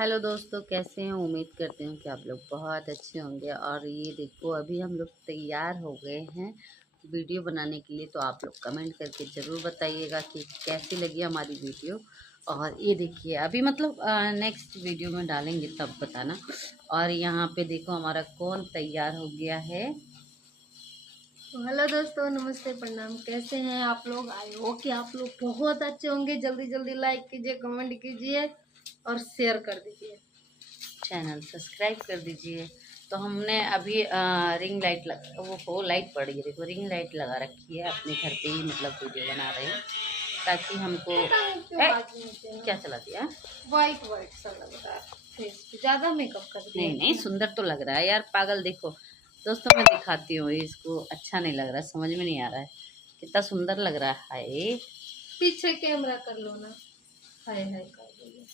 Hello दोस्तों, कैसे हैं। उम्मीद करती हूँ कि आप लोग बहुत अच्छे होंगे। और ये देखो, अभी हम लोग तैयार हो गए हैं वीडियो बनाने के लिए। तो आप लोग कमेंट करके ज़रूर बताइएगा कि कैसी लगी हमारी वीडियो। और ये देखिए, अभी मतलब नेक्स्ट वीडियो में डालेंगे तब बताना। और यहाँ पे देखो हमारा कौन तैयार हो गया है। तो हेलो दोस्तों, नमस्ते, प्रणाम। कैसे हैं आप लोग? आई हो कि आप लोग बहुत अच्छे होंगे। जल्दी जल्दी लाइक कीजिए, कमेंट कीजिए और शेयर कर दीजिए। चैनल सब्सक्राइब कर दीजिए। तो हमने अभी रिंग लाइट वो लाइट पड़ गई, देखो रिंग लाइट लगा रखी है अपने घर पे ही, मतलब वीडियो बना रहे हैं ताकि हमको क्यों बात नहीं क्या चला दिया। वाइट वाइट सा लग रहा है फेस पे, ज्यादा मेकअप कर दिया नहीं नहीं, क्या? सुंदर तो लग रहा है यार, पागल। देखो दोस्तों, मैं दिखाती हूँ, इसको अच्छा नहीं लग रहा है, समझ में नहीं आ रहा है कितना सुंदर लग रहा है। पीछे कैमरा कर लो ना। हाय हाय कर दीजिए।